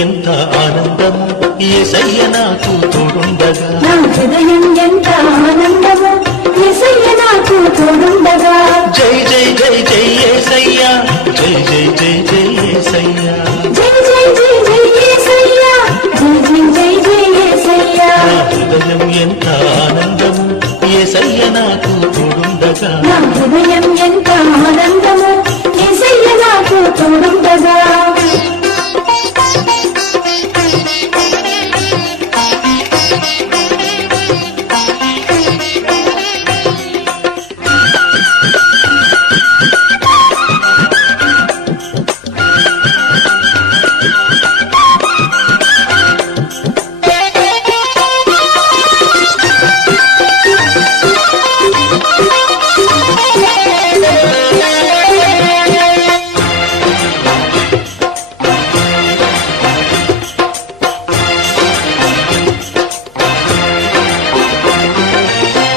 ఎంత ఆనందము యేసయ్య నాకు తోడుండగా నా హృదయం ఎంత ఆనందము యేసయ్య నాకు తోడుండగా జై జై జై జై యేసయ్య జై జై జై జై యేసయ్య జై జై జై జై యేసయ్య జై జై జై జై యేసయ్య నా హృదయం ఎంత ఆనందము యేసయ్య నాకు తోడుండగా నా హృదయం ఎంత ఆనందము యేసయ్య నాకు తోడుండగా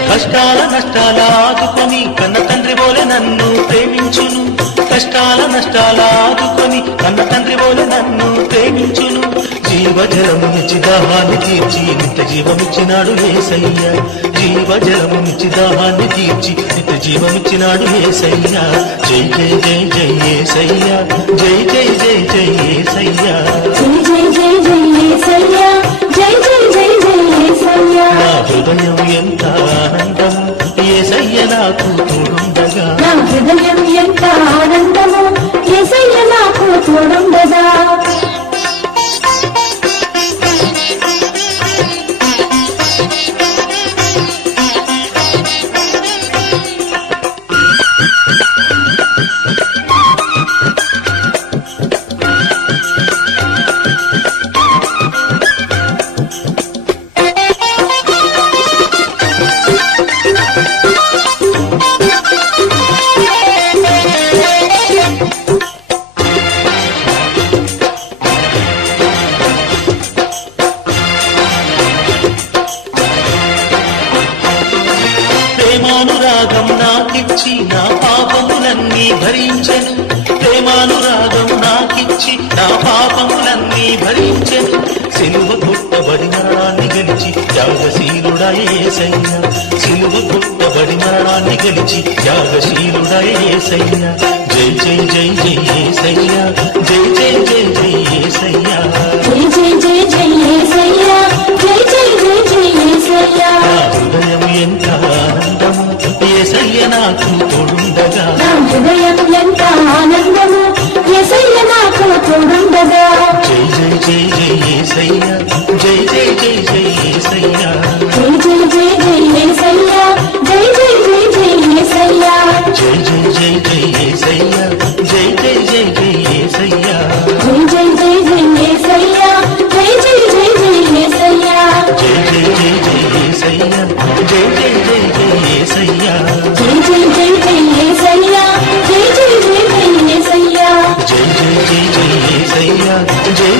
కష్టాల నష్టాల ఆదుకొని కన్న తండ్రి పోలే నన్ను ప్రేమించును కష్టాల నష్టాల ఆదుకొని కన్న తండ్రి పోలే నన్ను ప్రేమించును జీవజలమునిచ్చి దాహాన్ని తీర్చి నిత్య జీవమిచ్చినాడు యేసయ్య జీవజలమునిచ్చి దాహాన్ని తీర్చి నిత్య జీవమిచ్చినాడు యేసయ్య జై జై జై జై యేసయ్య జై జై జై జై యేసయ్య జై జై జై జై యేసయ్య జై జై జై జై యేసయ్య నా హృదయం ఎంత ఆనందం యేసయ్య నాకు తోడుండగా నా హృదయం ఎంత ఆనందము యేసయ్య నాకు తోడుండగా ప్రేమానురాగం నాకిచ్చి నా పాపములన్నీ భరించెను ప్రేమానురాగం నాకిచ్చి నా పాపములన్నీ భరించెను సిలువ కొట్టబడి మరణాన్ని గెలిచి త్యాగశీలుడా యేసయ్య సిలువ కొట్టబడి మరణాన్ని గెలిచి త్యాగశీలుడా యేసయ్య జై జై జై జై యేసయ్య జై జై జై జై యేసయ్య జై జై జై జై యేసయ్య జై జై జై జై యేసయ్య నా హృదయం ఎంత ఆనందము యేసయ్య నాకు తోడుండగా నా హృదయం ఎంత ఆనందము యేసయ్య నాకు తోడుండగా జై జై జై జై యేసయ్య జై జై జై జై యేసయ్య జై జై జై జై యేసయ్య జై జై జై జై యేసయ్య జై జై జై జై యేసయ్య జై జై జై జై యేసయ్య జై జై జై జై యేసయ్య జై జై జై జై యేసయ్య జై జై జై జై యేసయ్య జై జై జై జై యేసయ్య జై జై జై జై యేసయ్య జై జై జై జై యేసయ్య జై జై జై జై యేసయ్య జై